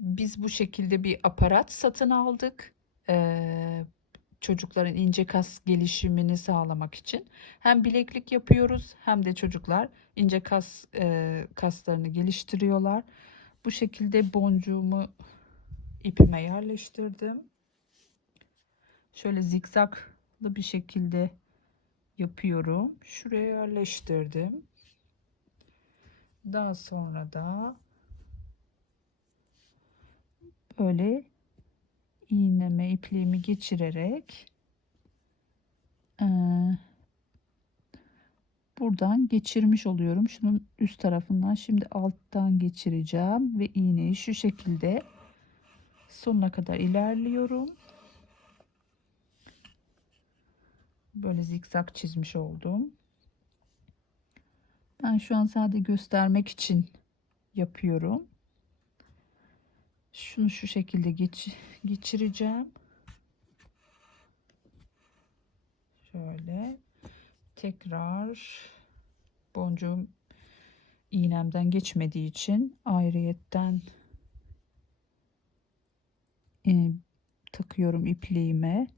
Biz bu şekilde bir aparat satın aldık. Ee, çocukların ince kas gelişimini sağlamak için. Hem bileklik yapıyoruz hem de çocuklar ince kas e, kaslarını geliştiriyorlar. Bu şekilde boncuğumu ipime yerleştirdim. Şöyle zikzaklı bir şekilde yapıyorum. Şuraya yerleştirdim. Daha sonra da böyle iğneme ipliğimi geçirerek eee, buradan geçirmiş oluyorum. Şunun üst tarafından şimdi alttan geçireceğim ve iğneyi şu şekilde sonuna kadar ilerliyorum. Böyle zikzak çizmiş oldum. Ben şu an sadece göstermek için yapıyorum. Şunu şu şekilde geç, geçireceğim. Şöyle tekrar boncuğum iğnemden geçmediği için ayrıyetten e, takıyorum ipliğime.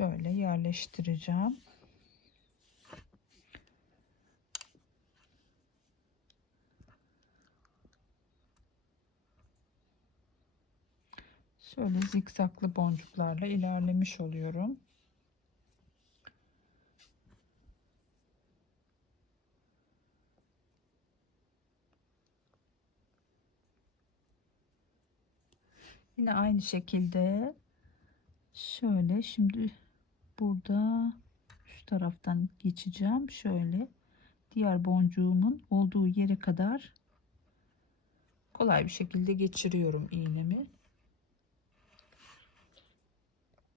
Şöyle yerleştireceğim. Şöyle zikzaklı boncuklarla ilerlemiş oluyorum. Yine aynı şekilde şöyle şimdi burada üst taraftan geçeceğim. Şöyle diğer boncuğumun olduğu yere kadar kolay bir şekilde geçiriyorum iğnemi.